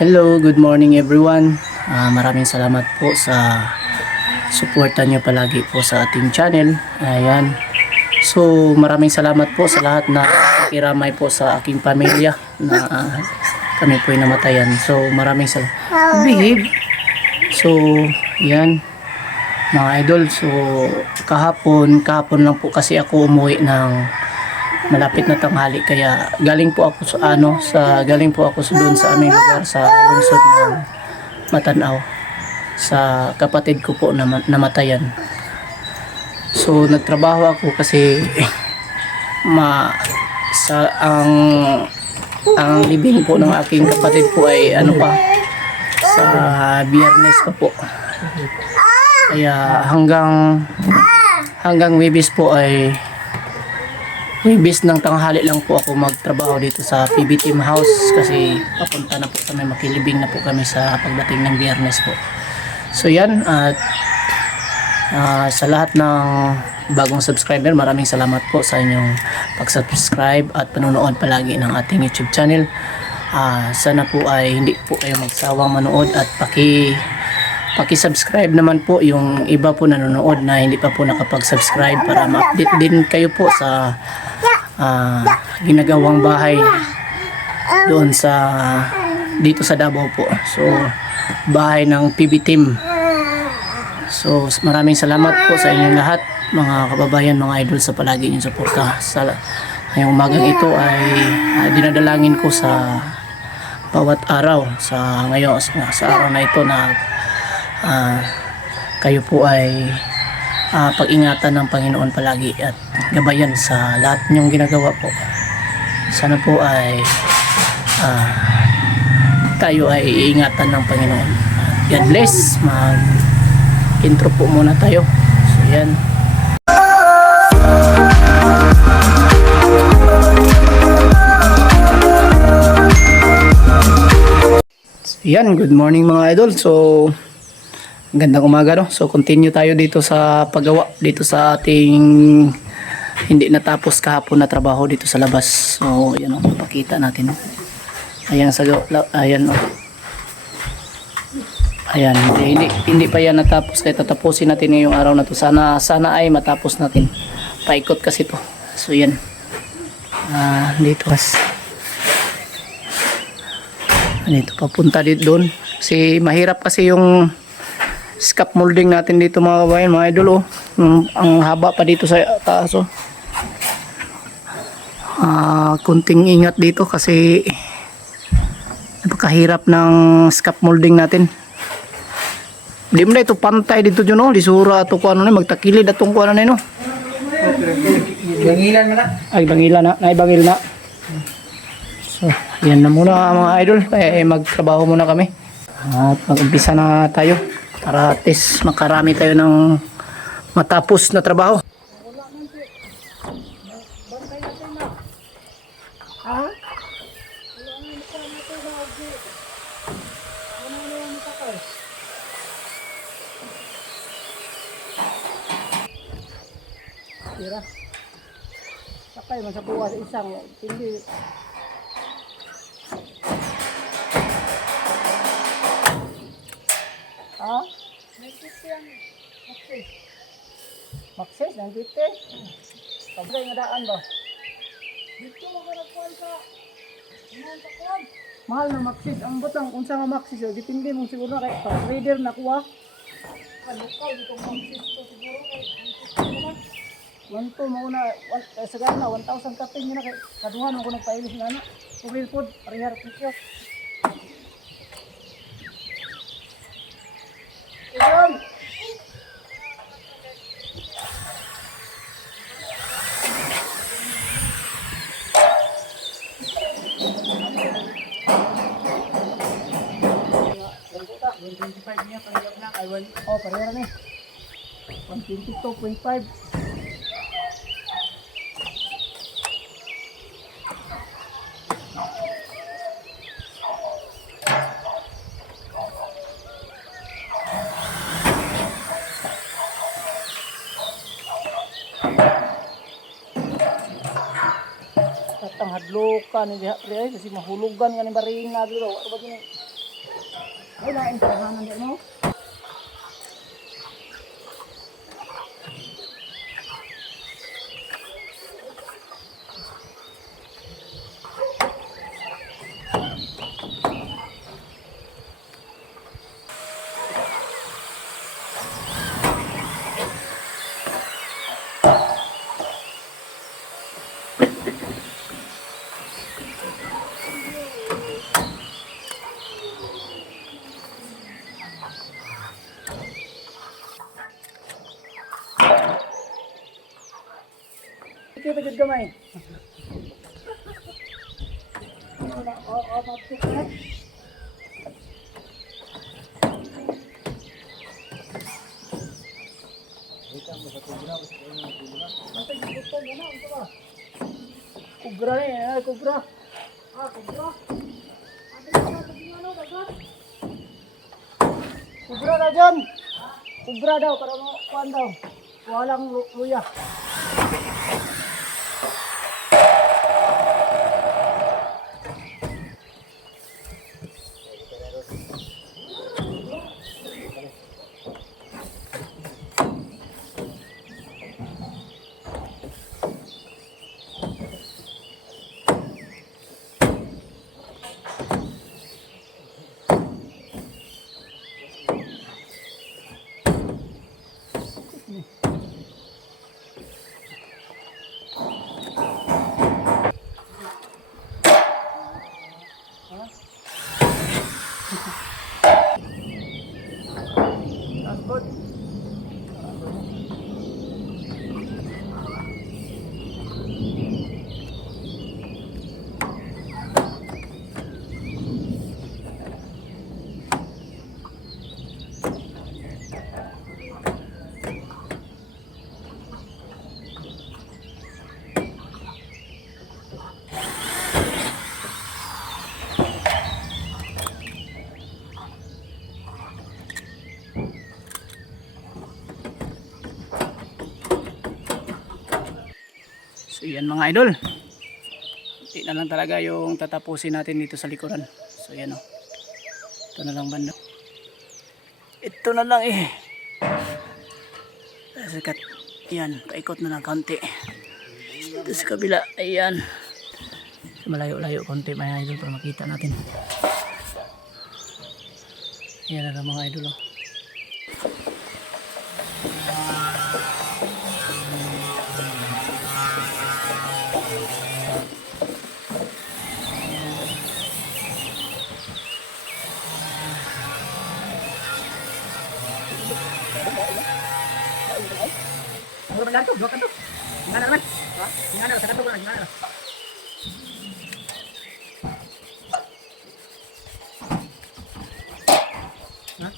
Hello, good morning everyone. Maraming salamat po sa suporta nyo palagi po sa ating channel. Ayan. So, maraming salamat po sa lahat na pakiramay po sa aking pamilya na kami po ay namatayan. So, maraming salamat. Behave. So, yan mga idol. So, kahapon lang po kasi ako umuwi ng malapit na tanghali, kaya galing po ako sa doon sa aming lugar sa lungsod ng Matanao sa kapatid ko po na namatayan. So nagtrabaho ako kasi sa ang libing po ng aking kapatid po ay sa Biyernes pa po, kaya hanggang Webes po ay Webes ng tanghali lang po ako magtrabaho dito sa PB Team House, kasi papunta na po kami, makilibing na po kami sa pagdating ng Biyernes po. So yan, at sa lahat ng bagong subscriber, maraming salamat po sa inyong pag-subscribe at panonood palagi ng ating YouTube channel. Sana po ay hindi po kayo magsawang manood at paki-subscribe naman po yung iba po nanonood na hindi pa po nakapag-subscribe, para ma-update din kayo po sa ginagawang bahay doon dito sa Davao po. So bahay ng PB Team. So maraming salamat po sa inyong lahat, mga kababayan, mga idol, sa palagi niyong suporta. Sa ngayong umagang ito ay dinadalangin ko sa bawat araw sa araw na ito na kayo po ay pag-ingatan ng Panginoon palagi at gabayan sa lahat niyong ginagawa po. Sana po ay tayo ay iingatan ng Panginoon. God bless. Mag-intro po muna tayo. So yan. Yan, good morning mga idol. So gandang umaga, no? So continue tayo dito sa paggawa dito sa ating hindi natapos kahapon na trabaho dito sa labas. So yan, pakita natin. Ayan ayan, ayan, hindi pa yan natapos, kaya tatapusin natin ngayong araw na to. Sana ay matapos natin. Paikot kasi to. So yan, dito papunta dito doon, kasi mahirap kasi yung scaffolding natin dito mga kabayan, mga idol. Ang haba pa dito sa taas. Kunting ingat dito kasi napakahirap ng scaffolding natin. Di mo na ito pantay dito dyan, no? Lisura ito kung ano na, magtakilid atong kung ano na, no? Bangilan na. Ay, bangila na. Naibangil na. So, yan na muna mga idol. Kaya magtrabaho muna kami. At mag-umpisa na tayo para at least makarami tayo ng matapos na trabaho. Tira. Sakay man sa buwas isang hindi. Maxis, nandito. Kabray nga daan ba? Dito makaragpuan ka. Mahal na Maxis. Ang butang kung saan nga Maxis, dipindi mong siguro na kay trader na kuha. Kalukal dito Maxis to siguro kay wanto mauna sa gana 1,000 kapin nyo na kay kaduhan ako nagpailis na na. Kubil po, parihar po. Idom! Oh, parehara ni. 122.5. Katang hadlokan ni diha pre kasi mahulugan nga ni baring na dito. Ano ba din? Ay, lain sa kanan din mo. Sige, pagod gamay. Kubra ni, kubra. Kubra. Kubra na dyan. Kubra daw, para mo, kuhan daw. Walang luya. Good. So yan mga idol, hindi na lang talaga yung tatapusin natin dito sa likuran. So yan o, ito na lang banda, ito na lang sikat. Yan, paikot na ng konti dito sa kabila. Ayan, malayo-layo konti mga idol para makita natin. Yan na lang mga idol o. Ano ba ganito? Dua kanto. Ingana naman. Ha? Ingana sa kanto ko na, ingana. Ha?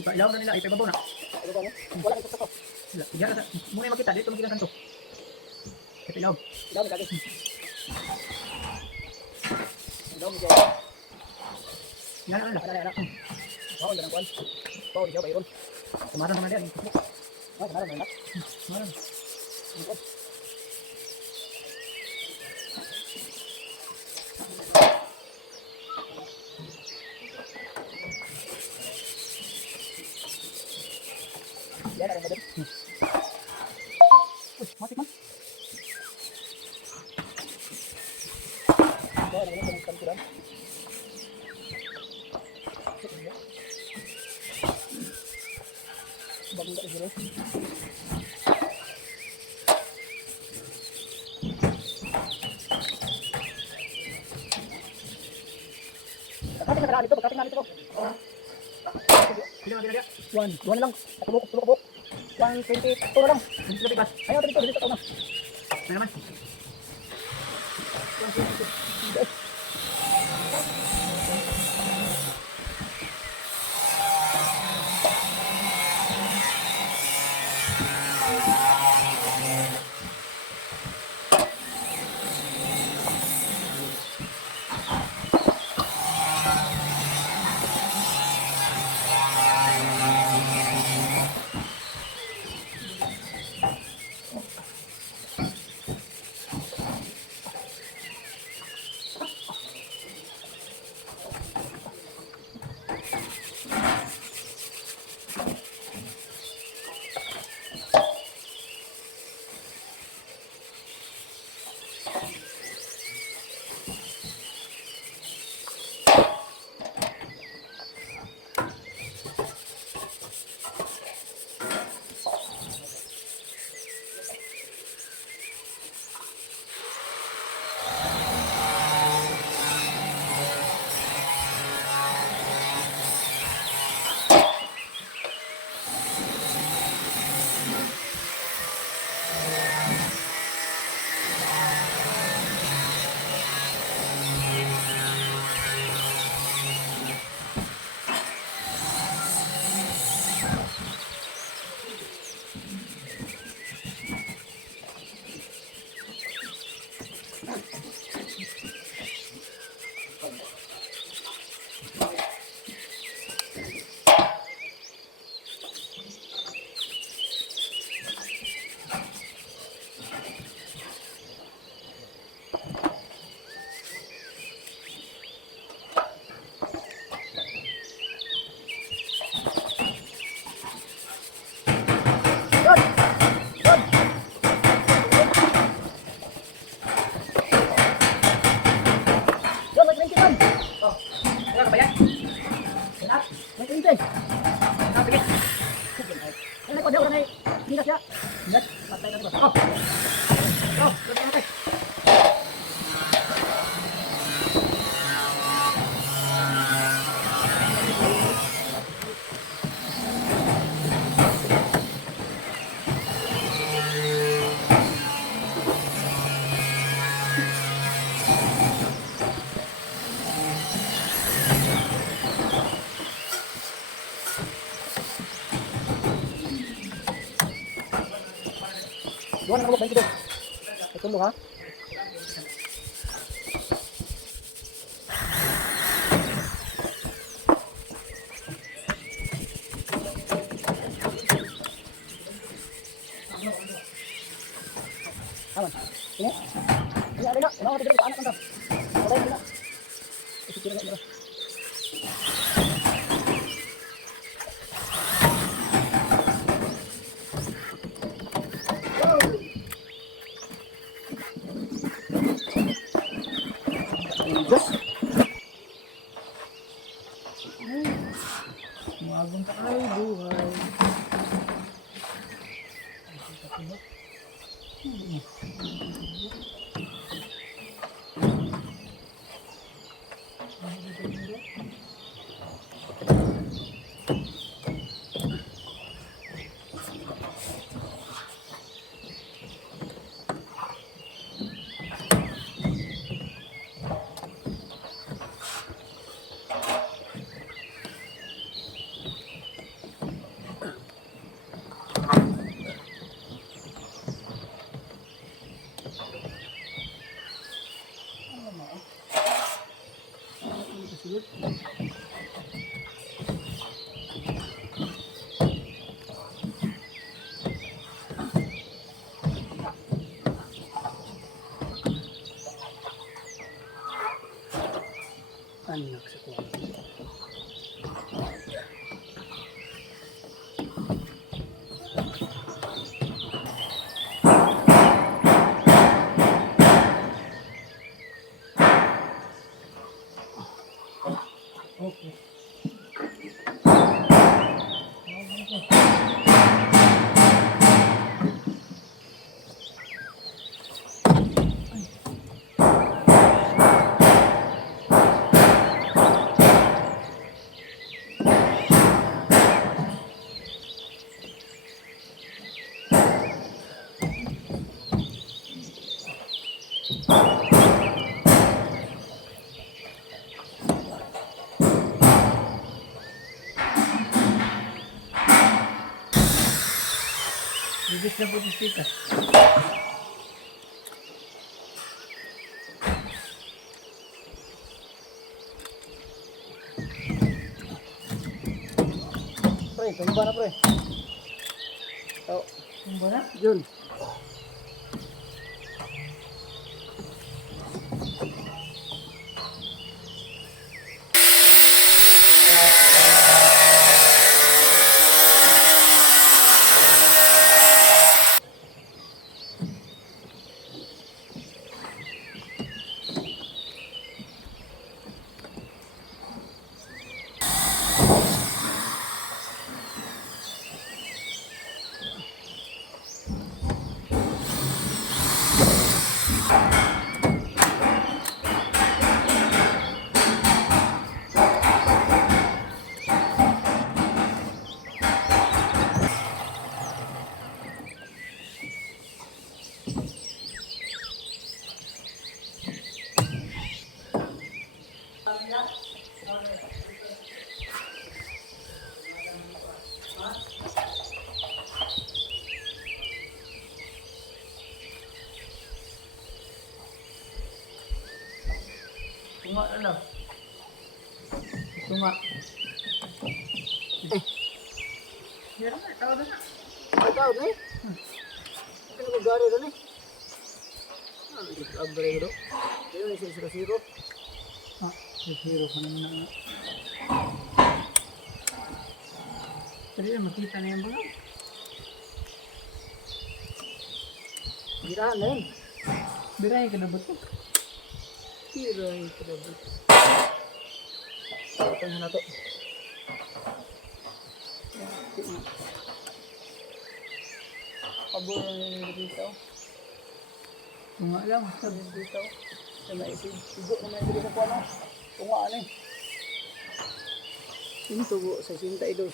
Ipailaw na nila, ipaibabaw na. Wala ito sa ko. Diyan na, muna makita dito makita kanto. Ipailaw. Ilaw na kagad. Ilaw mo dyan. Ingana na nila. Bawal na ng kwan. Bawal siya bayron. Kumarang naman din. Kumarang naman. Kumarang. Yan ang madam. Uy, matik man. Yan ang madam ng kanturan. Bagong dati sila. Pagkating na dito, pagkating na dito. One lang. Tulok. 122 na lang. Hindi sila bigas. Ayaw, dito na. Ano naman? 122. Yun, may 20 ton. Oh, wala ka ba yan? Wala. May 20. Ah, sige. Ay, may kodyo, may hingas siya. Hingas? Patay na diba? Oh. Oh, lagyan mo tayo. Doon ang ulok 22. Ito mo ha. Aman. Ini. Ini ada nak. Mau tidur anak kan. Ada ni nak. Itu kira kira. Just. Umabot ka ay buhay. Anak sa kuwan. Okay. Bibis na po bisita. Pre, tumba na pre. Oh, tumba na? Yun. Tunggu na lang. Ito nga. Eh. Meron nga, tawag na. Tawag na eh. Ano ko gari doon eh? Ano ito? Abrero. Ayun, isa 0-0. Ah, 0-0 pa naman na. Pero yun, makita na yan ba? Birahan na yun. Birahan ka na ba ito? Birahan ka na ba ito? Ito na ito. Pabor na dito. Tunga lang, sabi dito. Sa maisig. Tugo na may dito sa kuwano. Tunga ano eh. Yung tugo sa 62.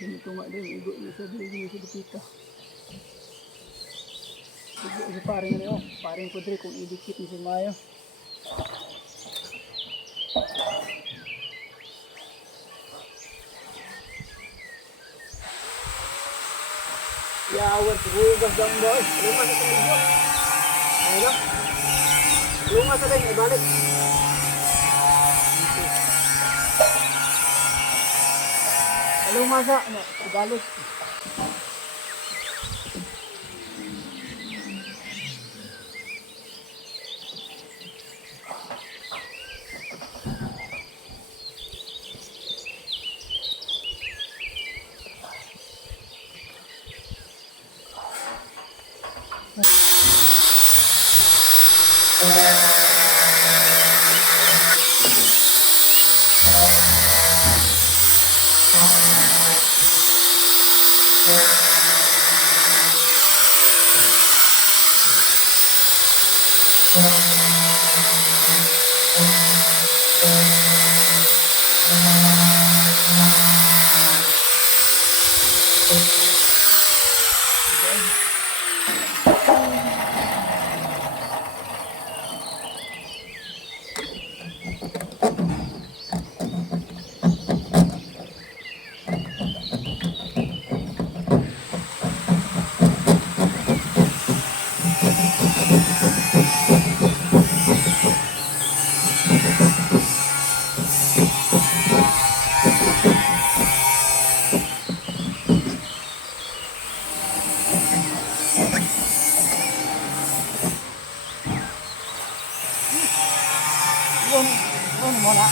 Ganito nga din, igo na sa dito sa dito. Igo sa paring ano, paring pudre kung idikit ni si Mayo. Yawar, rugas lang boy. Lumas sa libo. Ayun. Lumas sa din, ibalik. Lumas sa, ano, ibalik. Yun muna.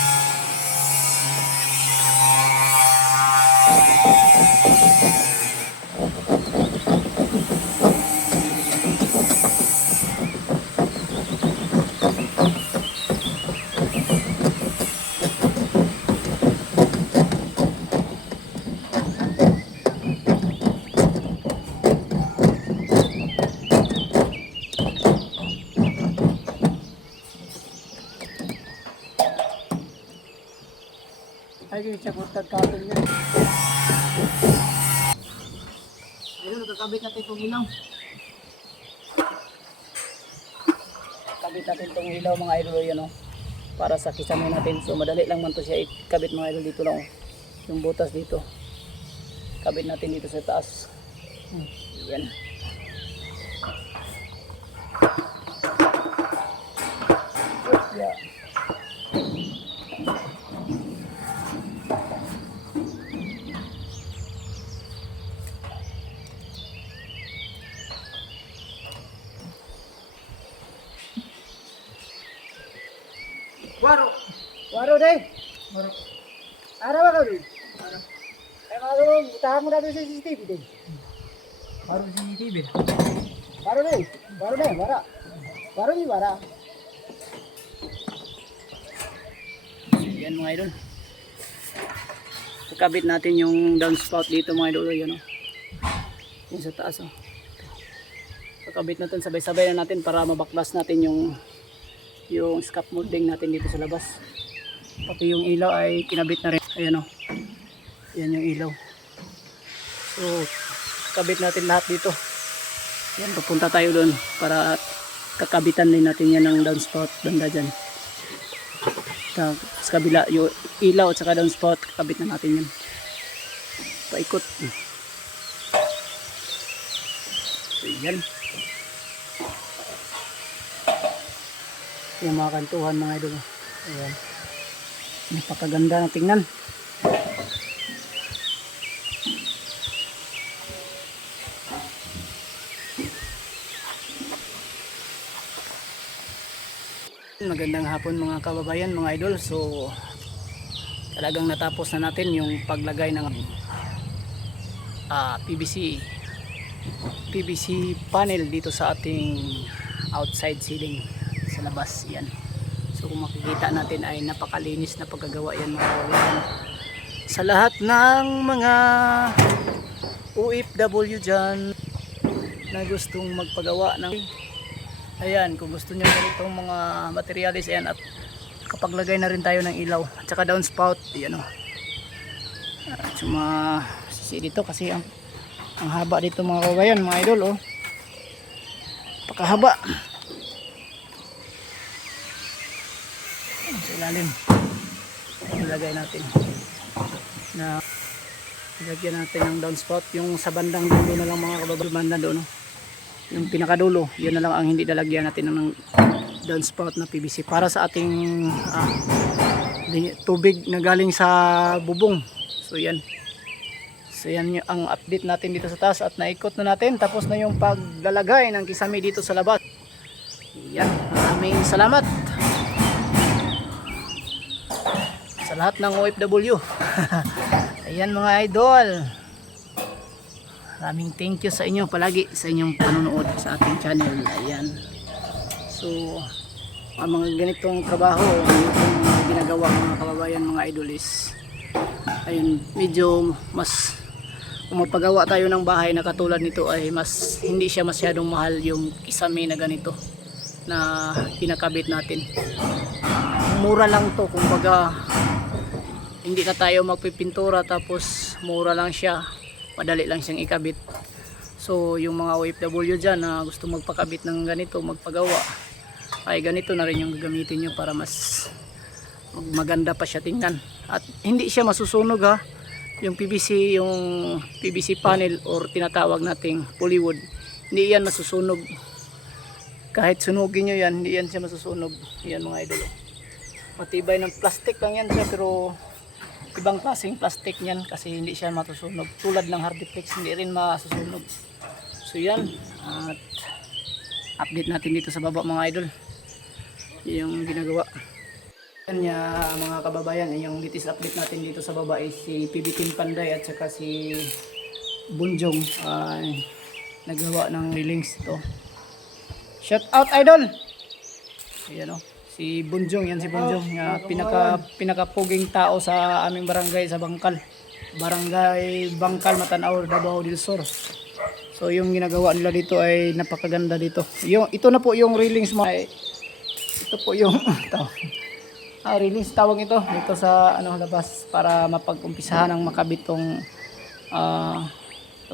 Ay, yung siya kung tagkabel niya. Ayun, nakakabit natin itong ilaw. Kabit natin itong ilaw mga idol, yan o. Para sa kisame natin. So madali lang man to siya ikabit mga idol dito lang o. Yung butas dito. Kabit natin dito sa taas. Yan. Yeah. Waro deh. Waro. Ara ba kau? Ara. Eh kalau tahan mo natin sa CCTV deh. Waro CCTV. Waro deh. Waro deh. Wara. Waro ni wara. Yan mga idol. Kakabit natin yung downspout dito mga idol. Yan o. Yung sa taas o. Kakabit natin sabay-sabay na natin para mabaklas natin yung scaffolding natin dito sa labas. Pati yung ilaw ay kinabit na rin. Ayan o. Ayan yung ilaw. So, kabit natin lahat dito. Ayan, pupunta tayo doon para kakabitan din natin yan ng downspout banda dyan. sa kabila yung ilaw at saka downspout, kakabit na natin yun. Paikot. So yan. Yung mga kantuhan mga idol. Ayan. Napakaganda na tingnan. Magandang hapon mga kababayan, mga idol. So talagang natapos na natin yung paglagay ng PVC panel dito sa ating outside ceiling sa labas. Yan. So kung makikita natin ay napakalinis na pagkagawa yan mga kababayan. Sa lahat ng mga OFW dyan na gustong magpagawa ng ayan, kung gusto nyo ganitong mga materialis, ayan, at kapaglagay na rin tayo ng ilaw at saka downspout, ayan o. At sisi dito kasi ang haba dito mga kababayan, mga idol o. Pakahaba. Sa ilalim ilagay natin na ilagyan natin ng downspout. Yung sa bandang dulo na lang mga kababayan, banda doon o. Yung pinakadulo, yun na lang ang hindi dalagyan natin ng downspout na PVC para sa ating tubig na galing sa bubong. So yan. So yan yung ang update natin dito sa taas at naikot na natin. Tapos na yung paglalagay ng kisame dito sa labas. Yan, maraming salamat sa lahat ng OFW. Ayan mga idol. Maraming thank you sa inyo palagi sa inyong panonood sa ating channel. Ayan. So, ang mga ganitong trabaho, yung ginagawa mga kababayan, mga idol is ayun, medyo mas kung magpagawa tayo ng bahay na katulad nito ay mas hindi siya masyadong mahal yung kisame na ganito na pinakabit natin. Mura lang to, kumbaga hindi na tayo magpipintura tapos mura lang siya. Madali lang siyang ikabit. So yung mga OFW dyan na gusto magpakabit ng ganito, magpagawa, ay ganito na rin yung gagamitin nyo para mas maganda pa siya tingnan. At hindi siya masusunog ha. Yung PVC panel or tinatawag nating polywood, hindi yan masusunog. Kahit sunugin nyo yan, hindi yan siya masusunog. Yan mga idol. Matibay ng plastic lang yan siya, pero ibang klaseng plastic niyan kasi hindi siya matusunog. Tulad ng Hardiplex, hindi rin masusunog. So yan, at update natin dito sa baba mga idol yung ginagawa. Yan mga kababayan, yung latest update natin dito sa baba ay si PB Team Panday at saka si Bunjong ay nagawa ng railings ito. Shout out idol! Ayan o. Si Bunjong, yan si Bunjong, pinakapuging tao sa aming barangay sa Bangkal. Barangay Bangkal, Matanaw, Davao del Sur. So yung ginagawa nila dito ay napakaganda dito. Ito na po yung railings mo. Ito po yung railings tawag ito dito sa labas para mapag-umpisahan ng makabit tong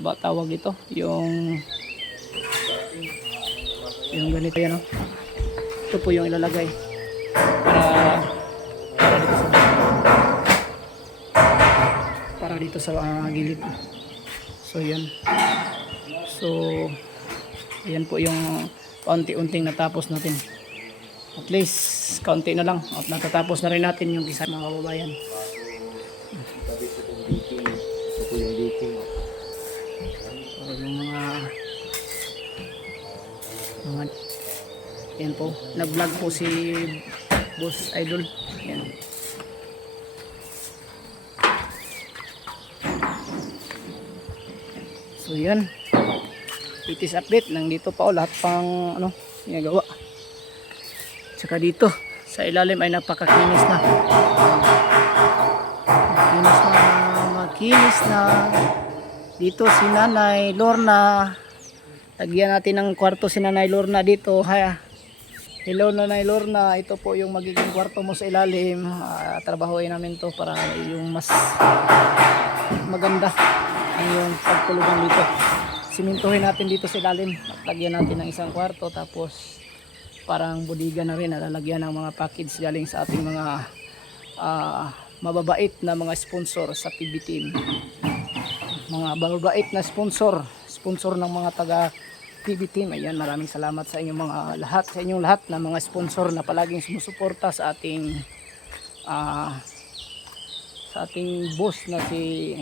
tawag ito yung ganito yan. Ito po yung ilalagay para dito sa gilid. So yan. So yan po yung paunti-unting natapos natin. At least kaunti na lang at natatapos na rin natin yung isa mga kababayan. So yung mga yan po, nag-vlog po si Boss Idol. Yan. So yan. Latest update nang dito pa lahat pang ginagawa. Tsaka dito sa ilalim ay napakakinis na. Makinis na. Dito si Nanay Lorna. Lagyan natin ng kwarto si Nanay Lorna dito. Hello Nanay Lorna, ito po yung magiging kwarto mo sa ilalim. Trabahoin namin to para yung mas maganda ang yung pagtulugan dito. Simintuhin natin dito sa ilalim at lagyan natin ng isang kwarto, tapos parang bodega na rin, lalagyan ng mga package galing sa ating mga mababait na mga sponsor sa PB Team. Mga mababait na sponsor ng mga taga PB Team. Ayan, maraming salamat sa inyong mga lahat, sa inyong lahat na mga sponsor na palaging sumusuporta sa ating boss na si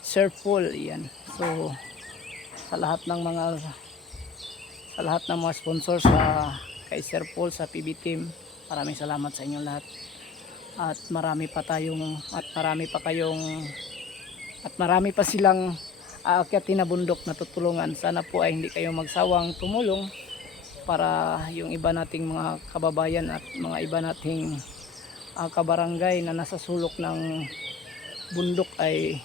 Sir Paul. Ayan. So sa lahat ng mga sponsor sa kay Sir Paul sa PB Team, maraming salamat sa inyong lahat. At marami pa silang aakyatin na bundok na tutulungan. Sana po ay hindi kayo magsawang tumulong para yung iba nating mga kababayan at mga iba nating kabarangay na nasa sulok ng bundok ay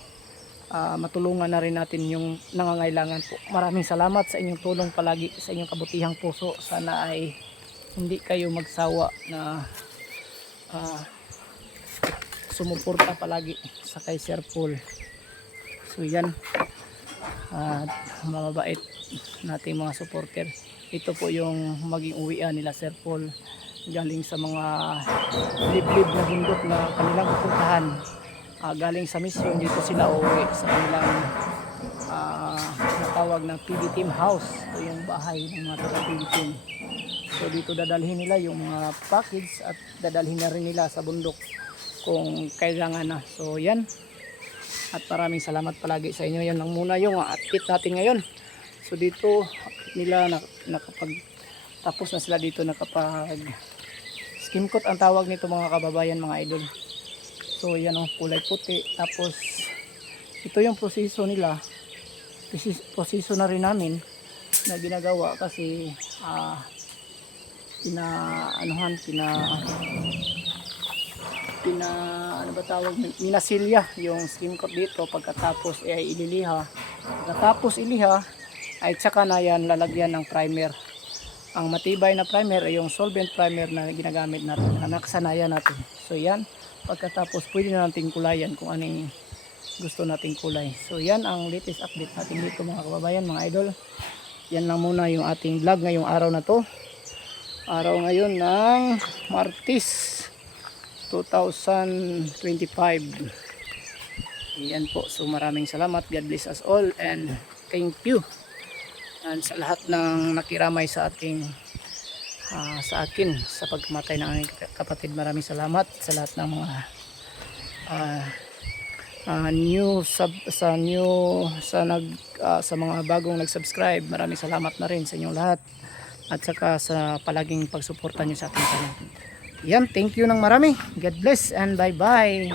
matulungan na rin natin yung nangangailangan po. Maraming salamat sa inyong tulong palagi, sa inyong kabutihang puso. Sana ay hindi kayo magsawa na sumuporta palagi sa kay Sir Paul. So yan, mababait nating mga supporter. Ito po yung maging uwian nila Sir Paul, galing sa mga liblib na bundok na kanilang pupuntahan. Galing sa mission, dito sila uuwi sa kanilang natawag ng PB Team House. Ito yung bahay ng mga taga PB Team. So dito dadalhin nila yung mga package at dadalhin na rin nila sa bundok kung kailangan na. So yan, at maraming salamat palagi sa inyo. Yan lang muna yung update natin ngayon. So dito nila nakapag-tapos na sila dito, nakapag skim coat ang tawag nito mga kababayan, mga idol. So yan o, kulay puti. Tapos ito yung proseso nila, proseso na rin namin na ginagawa kasi minasilya yung skim coat dito. Pagkatapos ay ililiha, pagkatapos iliha ay tsaka na yan lalagyan ng primer. Ang matibay na primer ay yung solvent primer na ginagamit natin, na nakasanayan natin. So yan, pagkatapos pwede na natin kulayan kung anong gusto nating kulay. So yan ang latest update natin dito mga kababayan, mga idol. Yan lang muna yung ating vlog ngayong araw na to. Araw ngayon ng Martes 2025. Yan po. So maraming salamat. God bless us all and thank you. And sa lahat ng nakiramay sa ating sa akin sa pagkamatay ng aking kapatid, maraming salamat. Sa lahat ng mga sa mga bagong nag-subscribe, maraming salamat na rin sa inyong lahat. At saka sa palaging pagsuporta niyo sa ating channel. Yan, thank you ng marami. God bless and bye bye.